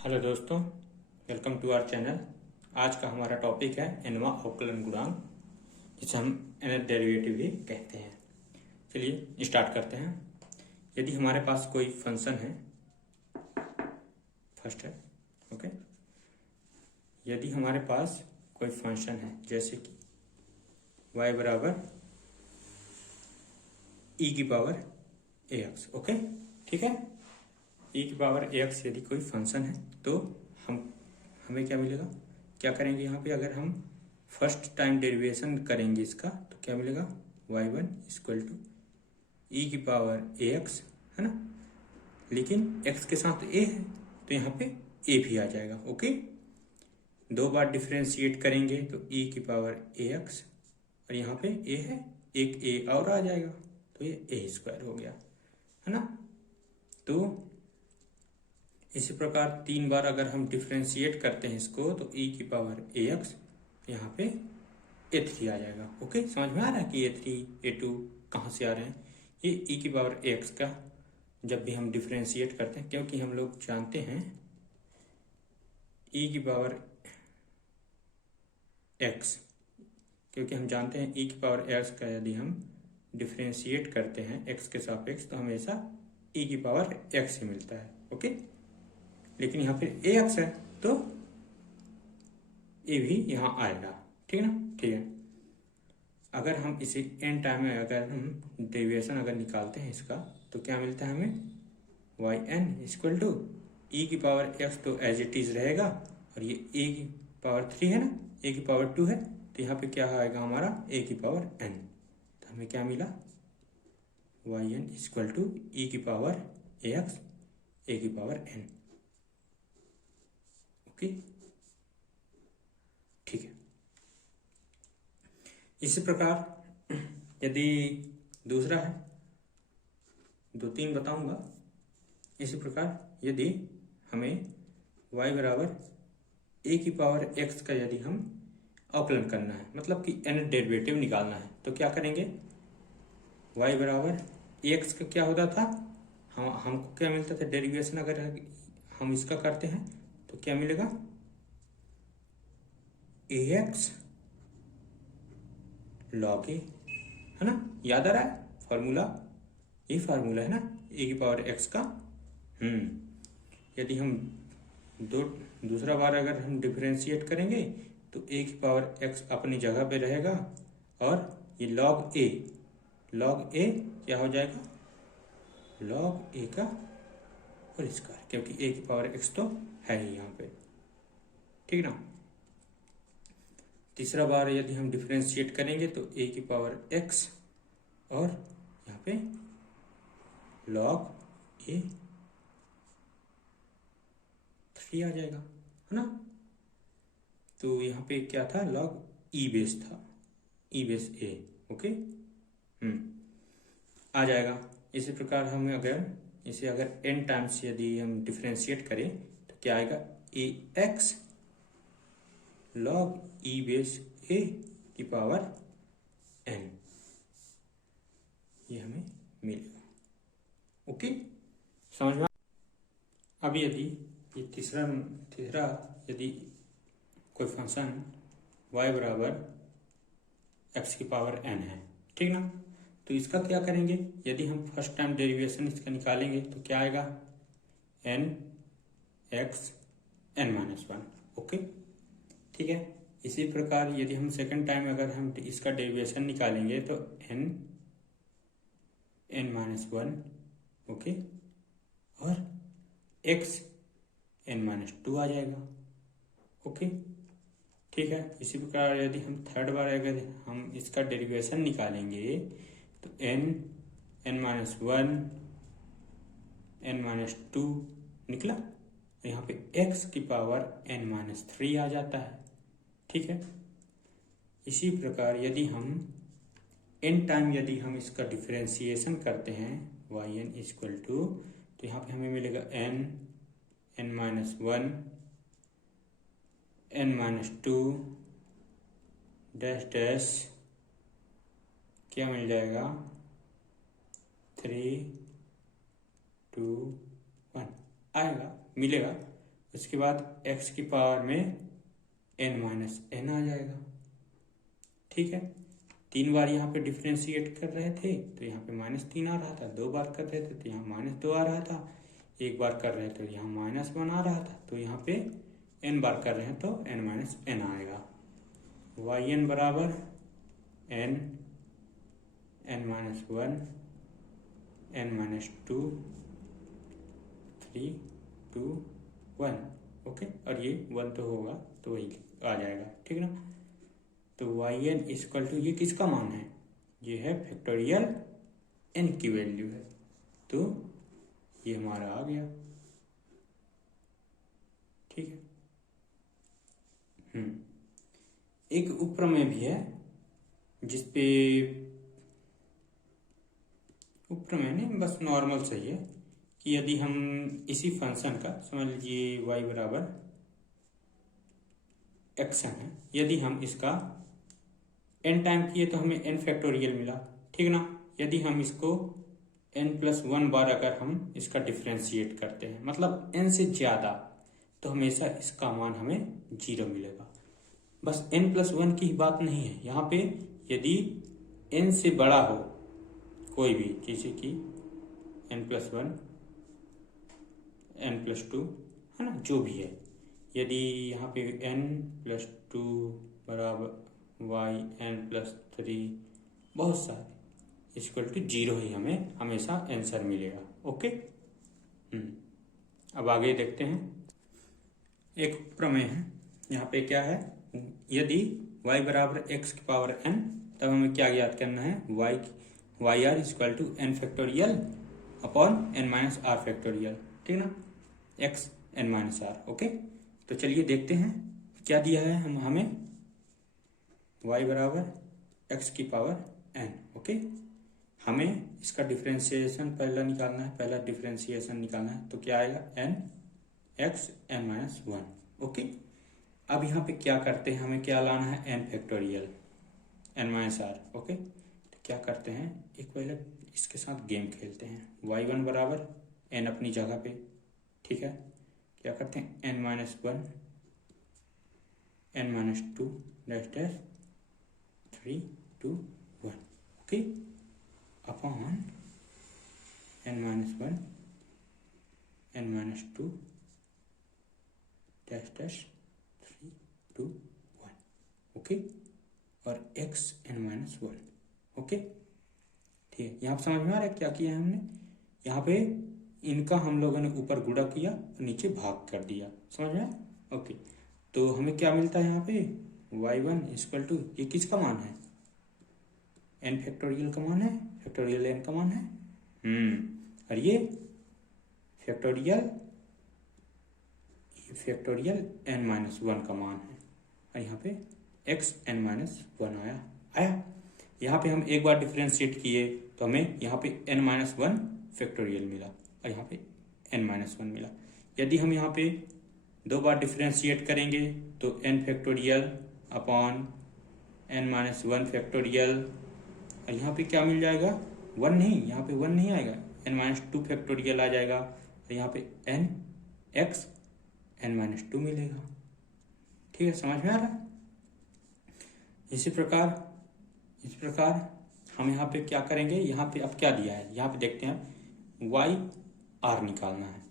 Hello दोस्तों, welcome to our channel. आज का हमारा टॉपिक है एनवा अवकलन गुणांक, जिसे हम nth डेरिवेटिव भी कहते हैं। चलिए स्टार्ट करते हैं। यदि हमारे पास कोई फंक्शन है, फर्स्ट है, ओके। यदि हमारे पास कोई फंक्शन है जैसे कि y बराबर e की पावर ax, ओके, ठीक है। e की पावर ax यदि कोई फंक्शन है तो हमें क्या मिलेगा, क्या करेंगे यहाँ पे, अगर हम फर्स्ट टाइम डेरिवेशन करेंगे इसका तो क्या मिलेगा, y1 इक्वल टू ई की पावर ax, है ना। लेकिन x के साथ a है तो यहाँ पे a भी आ जाएगा, ओके। दो बार डिफ्रेंशिएट करेंगे तो e की पावर ax और यहाँ पे a है, एक a और आ जाएगा तो ये a स्क्वायर हो गया, है ना। तो इसी प्रकार तीन बार अगर हम डिफ्रेंशिएट करते हैं इसको तो e की पावर ax यहाँ पे a3 आ जाएगा, ओके। समझ में आ रहा है कि a3 a2 कहाँ से आ रहे हैं। ये e की पावर ax का जब भी हम डिफ्रेंशिएट करते हैं, क्योंकि हम लोग जानते हैं e की पावर x, क्योंकि हम जानते हैं e की पावर x का यदि हम डिफ्रेंशिएट करते हैं x के सापेक्ष तो हमेशा e की पावर x ही मिलता है, ओके। लेकिन यहाँ फिर ax है तो a भी यहाँ आएगा, ठीक है ना, ठीक है। अगर हम इसे n टाइम में अगर हम डेरिवेशन अगर निकालते हैं इसका तो क्या मिलता है हमें, yn इक्वल टू e की पावर x तो एज इट इज रहेगा और ये a की पावर 3 है ना, a की पावर 2 है तो यहाँ पे क्या आएगा हमारा a की पावर n। तो हमें क्या मिला, yn इक्वल टू e की पावर ax a की पावर n, ओके, ठीक है। इसी प्रकार यदि दूसरा है, दो तीन बताऊंगा। इसी प्रकार यदि हमें y बराबर a की पावर x का यदि हम अवकलन करना है, मतलब कि n डेरिवेटिव निकालना है तो क्या करेंगे, y बराबर ax का क्या होता था, हमको क्या मिलता था डेरिवेशन अगर हम इसका करते हैं तो क्या मिलेगा, ax log a, है ना। याद आ रहा है फॉर्मूला, ये फार्मूला है ना a की पावर x का। यदि हम दूसरा बार अगर हम डिफरेंशिएट करेंगे तो a की पावर x अपनी जगह पे रहेगा और ये log a क्या हो जाएगा, log a का होल स्क्वायर, क्योंकि a की पावर x तो है ही यहाँ पे, ठीक ना। तीसरा बार यदि हम डिफरेंशिएट करेंगे तो a की पावर x और यहाँ पे log a 3 आ जाएगा, है ना। तो यहाँ पे क्या था, log e बेस था, e बेस a, ओके। आ जाएगा। इसी प्रकार हम अगर इसे अगर n टाइम्स यदि हम डिफरेंशिएट करें तो क्या आएगा, ax log e base a की पावर n, ये हमें मिलेगा, ओके। समझ में। अब यदि ये तीसरा यदि कोई फंक्शन y बराबर x की पावर n है, ठीक ना, तो इसका क्या करेंगे, यदि हम फर्स्ट टाइम डेरिवेशन इसका निकालेंगे तो क्या आएगा, n x n minus 1, okay, ठीक है। इसी प्रकार यदि हम सेकंड टाइम अगर हम इसका डेरिवेशन निकालेंगे तो n माइनस 1, ओके, और x n माइनस 2 आ जाएगा, ओके, ठीक है। इसी प्रकार यदि हम थर्ड बार अगर हम इसका डेरिवेशन निकालेंगे तो n माइनस 1 n माइनस 2 निकला, यहाँ पे x की पावर n माइनस 3 आ जाता है, ठीक है। इसी प्रकार यदि हम n टाइम यदि हम इसका डिफरेंशिएशन करते हैं yn इक्वल टू, तो यहाँ पे हमें मिलेगा n minus 1 n minus 2 dash dash क्या मिल जाएगा, 3 2 1 आएगा, मिलेगा। उसके बाद x की पावर में n माइनस n आ जाएगा। ठीक है, 3 बार यहाँ पे डिफ्रेंशिएट कर रहे थे तो यहाँ पे -3 आ रहा था, 2 बार कर रहे थे तो यहाँ -2 आ रहा था, 1 बार कर रहे थे तो यहाँ -1 आ रहा था, तो यहाँ पे n बार कर रहे हैं तो n माइनस n आएगा। yn बराबर n minus 1 n minus 2 3 2 1। Okay, और ये 1 तो होगा तो वही आ जाएगा। ठीक ना, तो yn इक्वल टू, ये किसका मान है, ये है फैक्टोरियल n की वैल्यू है, तो ये हमारा आ गया। ठीक है, एक उपप्रमेय भी है जिसपे, उपप्रमेय नहीं बस नॉर्मल सही है, कि यदि हम इसी फंक्शन का, समझ लीजिए y बराबर x है, यदि हम इसका n टाइम किए तो हमें n फैक्टोरियल मिला। ठीक ना, यदि हम इसको n+1 बार अगर हम इसका डिफ्रेंशिएट करते हैं, मतलब n से ज़्यादा, तो हमेशा इसका मान हमें 0 मिलेगा। बस n+1 की ही बात नहीं है यहाँ पे, यदि n से बड़ा हो कोई भी, जैसे कि n+1 n+2 है ना, जो भी है, यदि यहाँ पे n+2 बराबर y n+3 बहुत सारे इक्वल टू 0 ही हमें हमेशा आंसर मिलेगा। ओके, अब आगे देखते हैं। एक प्रमेय है, यहाँ पे क्या है, यदि y बराबर x की पावर n, तब हमें क्या ज्ञात करना है, y r equal to n factorial upon n minus r factorial. ठीक ना, x n minus r। Okay, तो चलिए देखते हैं क्या दिया है हमें, y बराबर x की पावर n। ओके, हमें इसका डिफ्रेंशिएशन पहला निकालना है, पहला डिफ्रेंशिएशन निकालना है, तो क्या आएगा, n x n minus 1। Okay, अब यहाँ पे क्या करते हैं, हमें क्या लाना है, n factorial n minus r। Okay, तो क्या करते हैं, एक पहले इसके साथ गेम खेलते हैं, y1 बराबर n अपनी जगह पे। ठीक है, क्या करते हैं, n minus 1 n minus 2 dash 3 2 1। Okay, upon n minus 1 n minus 2 dash 3 2 1। Okay, और x n माइनस 1। ओके, ठीक है, यहाँ पर समझ में आ रहा है क्या किया है हमने, यहाँ पे इनका हम लोगों ने ऊपर गुणा किया और नीचे भाग कर दिया, समझ में। ओके, तो हमें क्या मिलता है यहाँ पे, y1 इक्वल टू, ये किसका मान है, n फैक्टोरियल का मान है, फैक्टोरियल n का मान है, और ये फैक्टोरियल n माइनस 1 का मान है, और यहाँ पे x n माइनस 1 आया। यहाँ पे हम एक बार डिफ्रेंशिएट किए तो हमें यहाँ पे n माइनस 1 फैक्टोरियल मिला, और यहाँ पे n माइनस 1 मिला। यदि हम यहाँ पे 2 बार डिफ्रेंशिएट करेंगे तो n factorial upon n minus 1 factorial, और यहाँ पे क्या मिल जाएगा, 1 नहीं, यहाँ पे 1 नहीं आएगा, n माइनस 2 फैक्टोरियल आ जाएगा, और यहाँ पे n x n माइनस 2 मिलेगा। ठीक है, समझ में आ रहा है। इसी प्रकार हम यहाँ पे क्या करेंगे, यहाँ पे अब क्या दिया है, यहाँ पे देखते हैं y r निकालना है,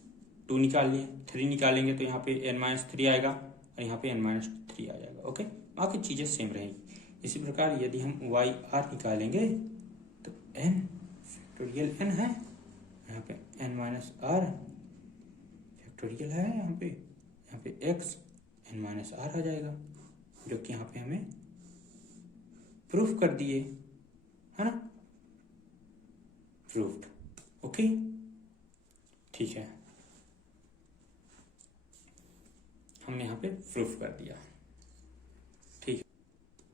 2 निकाल लिए, 3 निकालेंगे तो यहाँ पे n माइनस 3 आएगा, और यहाँ पे n माइनस 3 आ जाएगा। ओके, बाकी चीज़ें सेम रहेंगी। इसी प्रकार यदि हम y r निकालेंगे तो n फैक्टोरियल n है, यहाँ पे n माइनस r फैक्टोरियल है, यहाँ पे x n माइनस r आ जाएगा, जो कि यहाँ पे हमें प्रूफ कर दिए, है ना, प्रूफ्ड। ओके, ठीक है, हमने यहाँ पे प्रूफ कर दिया। ठीक है,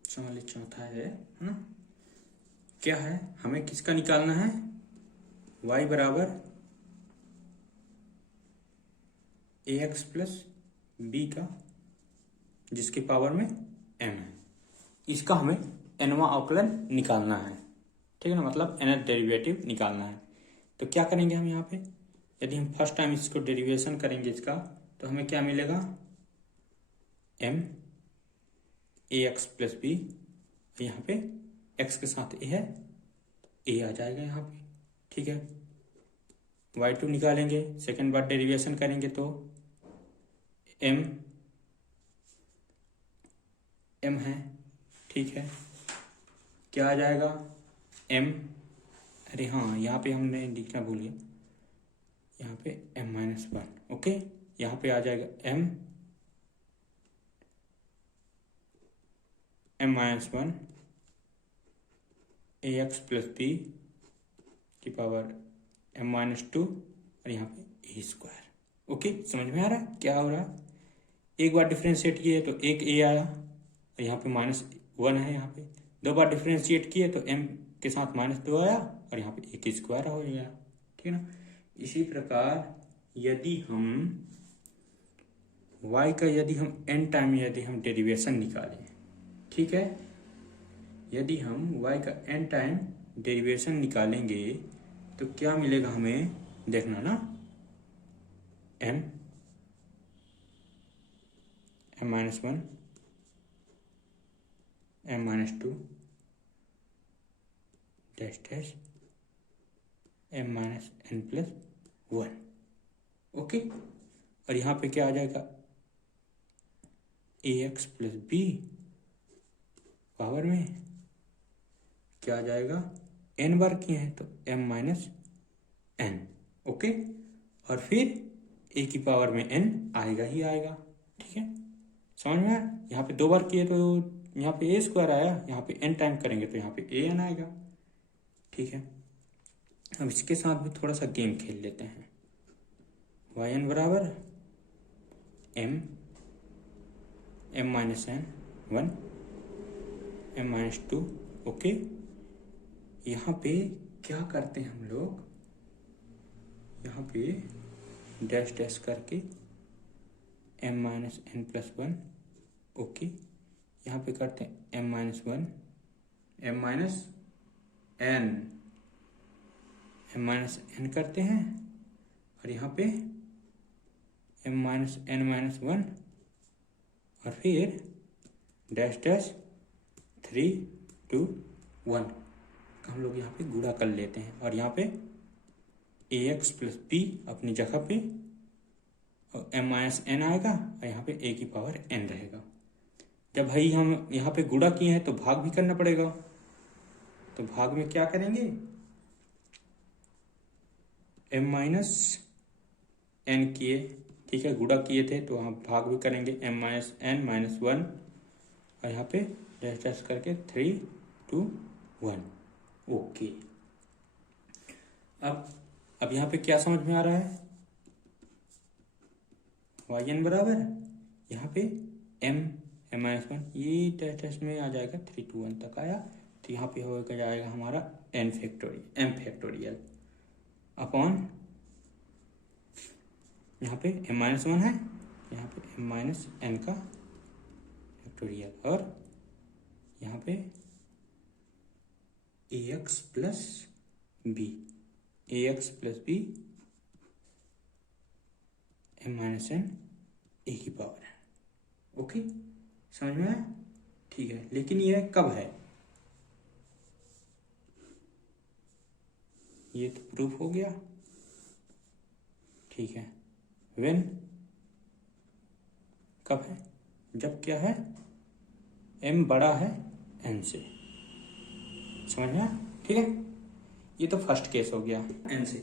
सवाल चौथा है ना, क्या है, हमें किसका निकालना है, y बराबर ax प्लस b का, जिसके पावर में m है, इसका हमें nवां अवकलन निकालना है। ठीक है ना, मतलब nth डेरिवेटिव निकालना है। तो क्या करेंगे हम यहाँ पे, यदि हम फर्स्ट टाइम इसको डेरिवेशन करेंगे इसका, तो तो हमें क्या मिलेगा, M A X plus B, यहाँ पे एक्स के साथ ए है, ए आ जाएगा यहाँ पे, ठीक है। y2 निकालेंगे, सेकेंड बार डेरिवेशन करेंगे तो एम एम है, ठीक है। क्या आ जाएगा, एम, अरे हाँ यहाँ पे हमने लिखना भूल गया, यहाँ पे m-1, ओके। यहाँ पे आ जाएगा m-1 ए एक्स प्लस बी की पावर m-2 और यहाँ पे ए स्क्वायर, ओके। समझ में आ रहा है क्या हो रहा है। एक बार डिफ्रेंशिएट किए तो एक ए आया और यहाँ पे -1 है, यहाँ पे दो बार डिफ्रेंशिएट किए तो m के साथ -2 आया और यहाँ पे एक स्क्वायर हो गया, ठीक है ना। इसी प्रकार यदि हम y का यदि हम n टाइम यदि हम डेरिवेशन निकालें, ठीक है, यदि हम y का n टाइम डेरिवेशन निकालेंगे तो क्या मिलेगा हमें, देखना ना, m-1 m-2 dash dash m-n+1, okay. और यहाँ पे क्या आ जाएगा, ए एक्स प्लस बी पावर में क्या आ जाएगा, n बार किए हैं तो m-n, ओके। और फिर a की पावर में n आएगा ही आएगा, ठीक है। समझ में आया। यहाँ पे दो बार किए तो यहाँ पे ए स्क्वायर आया, यहाँ पे n टाइम करेंगे तो यहाँ पे an आएगा, ठीक है। अब इसके साथ भी थोड़ा सा गेम खेल लेते हैं। yn बराबर m-n1 m-2, ओके। यहाँ पे क्या करते हैं हम लोग, यहाँ पे डैश डैश करके m-n+1, ओके। यहाँ पे करते हैं m-1 m-n करते हैं और यहाँ पे m-n-1 और फिर डैश डैश 3 2 1 हम लोग यहाँ पे गुणा कर लेते हैं और यहाँ पे ए एक्स प्लस बी अपनी जगह पे और m-n आएगा और यहाँ पे a की पावर n रहेगा। जब भाई हम यहाँ पे गुणा किए हैं तो भाग भी करना पड़ेगा, तो भाग में क्या करेंगे, m-n किए, ठीक है, गुणा किए थे तो हम भाग भी करेंगे m-n-1 और यहाँ पे डैश डैश करके 3 2 1, ओके। अब यहाँ पे क्या समझ में आ रहा है, yn बराबर यहाँ पे m-1 ये डैश डैश में आ जाएगा 3 2 1 तक आया, तो यहाँ पे हो जाएगा हमारा m फैक्टोरियल अपॉन यहाँ पे m-1 है, यहाँ पे m-n का फैक्टोरियल और यहाँ पे ax plus B m-n a की पावर है, ओके। समझ में आया, ठीक है। लेकिन यह कब है, ये तो प्रूफ हो गया, ठीक है। व्हेन कब है, जब क्या है, m बड़ा है n से, समझ में आया, ठीक है। ये तो फर्स्ट केस हो गया n से।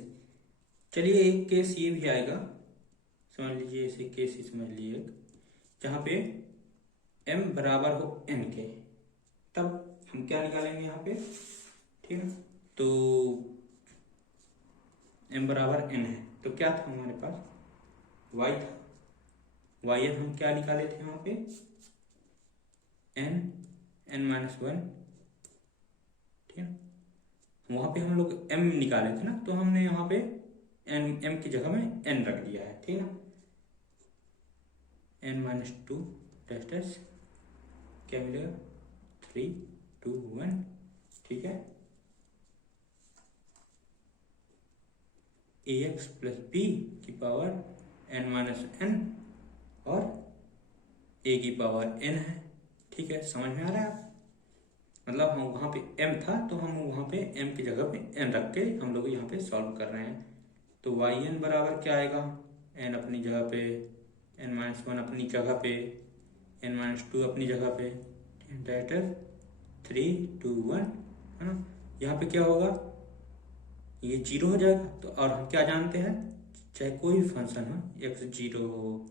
चलिए एक केस ये भी आएगा, समझ लीजिए, इसे केस ही समझ लीजिए, जहाँ पे m बराबर हो n के, तब हम क्या निकालेंगे यहाँ पे, ठीक है। तो m बराबर n है तो क्या था हमारे पास, y था, yn हम क्या निकाले थे यहाँ पे, n-1, ठीक है। वहां पे हम लोग m निकाले थे ना, तो हमने यहाँ पे m की जगह में n रख दिया है, ठीक है ना। n-2 डैश डैश क्या मिलेगा, 3 2 1, ठीक है। ax प्लस बी की पावर n-n और a की पावर n है। ठीक है, समझ में आ रहा है आप? मतलब हम वहाँ पे m था तो हम वहाँ पे m की जगह पे n रख के हम लोग यहाँ पे सॉल्व कर रहे हैं। तो yn बराबर क्या आएगा, n अपनी जगह पे, n-1 अपनी जगह पे, n-2 अपनी जगह पे, दैट इज 3, 2, 1, है ना। यहाँ पे क्या होगा, ये 0 हो जाएगा। तो और हम क्या जानते हैं, चाहे कोई भी फंक्शन हो, x 0 हो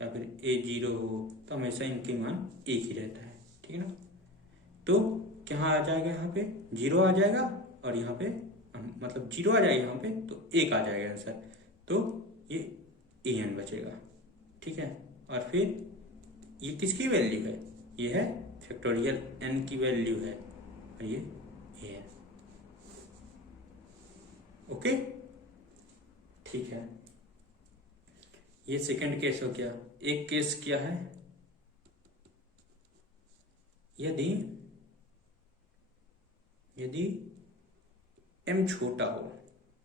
या फिर a 0 हो, तो हमेशा इनके मान एक ही रहता है। ठीक है ना। तो क्या आ जाएगा, यहाँ पे 0 आ जाएगा और यहाँ पे मतलब 0 आ जाएगा यहाँ पे, तो 1 आ जाएगा आंसर। तो ये an बचेगा। ठीक है, और फिर ये किसकी वैल्यू है, ये है फैक्टोरियल n की वैल्यू है, और ये an। ओके, ठीक है। ये सेकंड केस हो गया। एक केस क्या है, यदि यदि m छोटा हो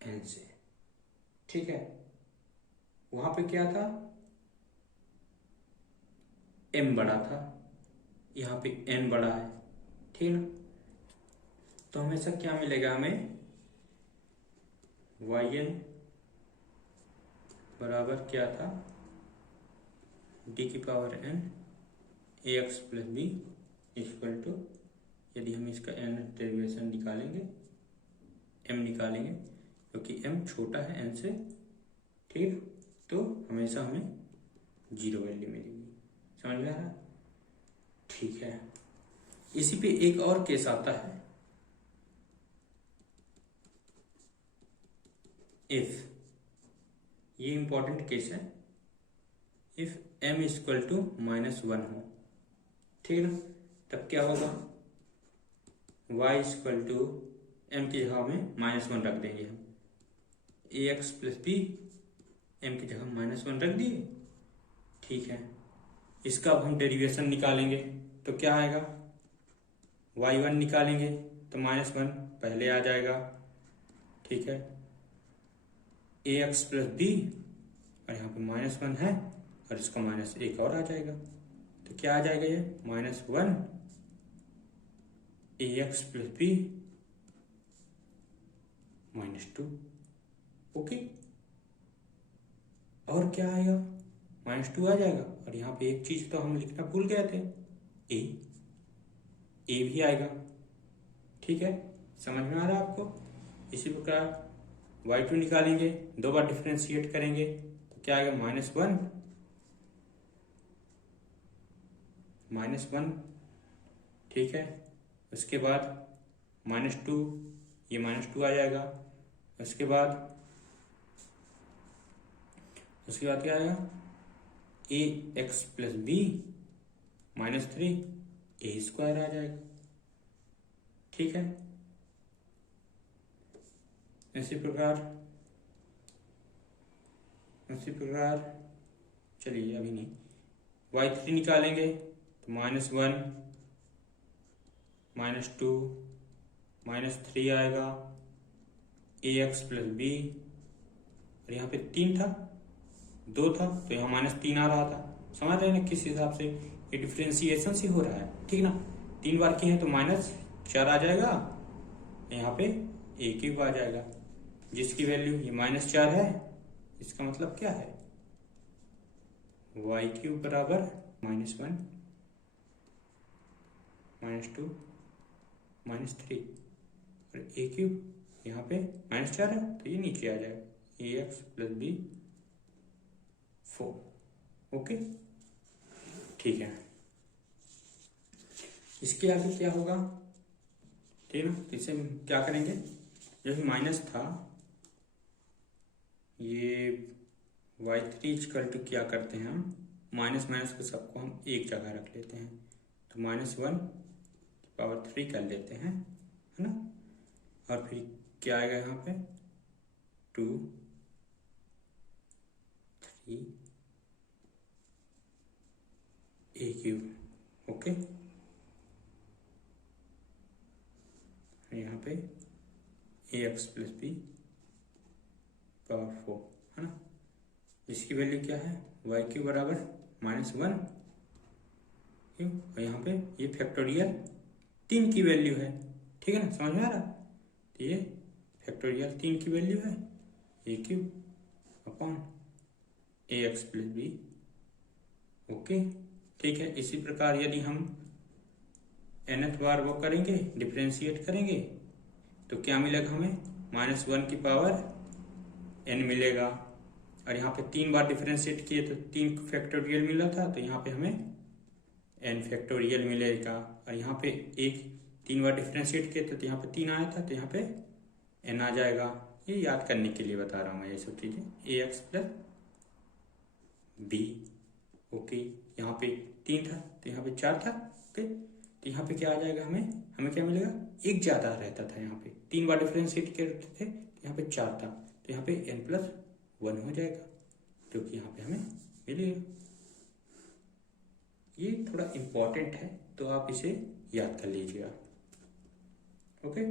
n से। ठीक है, वहां पे क्या था, m बड़ा था, यहाँ पे n बड़ा है। ठीक है ना। तो हमेशा क्या मिलेगा हमें, yn बराबर क्या था, d की power n ax plus B equal to, यदि हम इसका n डेरिवेशन निकालेंगे, m निकालेंगे क्योंकि m छोटा है n से। ठीक, तो हमेशा हमें 0 वैल्यू मिलेगी। समझ में आ रहा है? ठीक है। इसी पे एक और केस आता है, इफ, ये इंपॉर्टेंट केस है, इफ m इक्वल टू -1 हो। ठीक है ना। तब क्या होगा, y इक्वल टू, m की जगह में -1 रख देंगे हम, ax प्लस बी, m की जगह -1 रख दिए। ठीक है, इसका अब हम डेरिवेशन निकालेंगे तो क्या आएगा, y1 निकालेंगे तो -1 पहले आ जाएगा। ठीक है, ax प्लस बी, और यहाँ पे -1 है और इसका -1 और आ जाएगा। तो क्या आ जाएगा, ये -1 ax प्लस बी -2। ओके, और क्या आएगा, -2 आ जाएगा। और यहाँ पे एक चीज तो हम लिखना भूल गए थे, ए भी आएगा। ठीक है, समझ में आ रहा है आपको? इसी प्रकार y2 निकालेंगे, 2 बार डिफ्रेंशिएट करेंगे तो क्या आएगा, -1। ठीक है, उसके बाद -2, ये -2 आ जाएगा। उसके बाद क्या आएगा, ax प्लस बी -3 a² आ जाएगा। ठीक है, इसी प्रकार चलिए अभी नहीं, y3 निकालेंगे तो -1 -2 -3 आएगा, ax प्लस बी, और यहाँ पे 3 था, 2 था, तो यहाँ -3 आ रहा था। समझ रहे हैं ना किस हिसाब से ये डिफ्रेंसिएशन से हो रहा है। ठीक ना, 3 बार की है तो -4 आ जाएगा, यहाँ पे a³ आ जाएगा, जिसकी वैल्यू ये -4 है। इसका मतलब क्या है, y³ बराबर -1 -2 -3, और a³ यहाँ पे -4 है तो ये नीचे आ जाएगा, ax प्लस बी 4। ओके, ठीक है। इसके आगे क्या होगा, ठीक है ना। तो इसे हम क्या करेंगे, जो भी माइनस था, ये y3 इक्वल टू क्या करते हैं हम, माइनस को सबको हम एक जगह रख लेते हैं, तो -1/3 कर लेते हैं, है ना। और फिर क्या आएगा यहाँ पे, 2, 3 a³। ओके, यहाँ पे ax प्लस बी पावर 4, है ना। इसकी वैल्यू क्या है, y³ बराबर -1 क्यों, और यहाँ पे ये फैक्टोरियल 3 की वैल्यू है, ठीक है ना, समझ में आ रहा। तो ये फैक्टोरियल 3 की वैल्यू है, a cube upon ax plus B. Okay, ठीक है। इसी प्रकार यदि हम nth बार वो करेंगे, डिफ्रेंशिएट करेंगे, तो क्या मिलेगा हमें, -1 की पावर n मिलेगा। और यहाँ पे 3 बार डिफ्रेंशिएट किए तो 3 फैक्टोरियल मिला था, तो यहाँ पे हमें n फैक्टोरियल मिलेगा। और यहाँ पे 3 बार डिफ्रेंशिएट किए तो यहाँ पे 3 आया था, तो यहाँ पे n आ जाएगा। ये याद करने के लिए बता रहा हूँ मैं ये सब चीज़ें, ax प्लस b। ओके, यहाँ पे 3 था तो यहाँ पे 4 था। ओके, तो यहाँ पे क्या आ जाएगा, हमें क्या मिलेगा, 1 ज़्यादा रहता था। यहाँ पे 3 बार डिफ्रेंशिएट करते थे, तो यहाँ पे 4 था, तो यहाँ पे n+1 हो जाएगा, जो कि यहाँ पे हमें मिलेगा। ये थोड़ा इम्पोर्टेंट है, तो आप इसे याद कर लीजिएगा। ओके।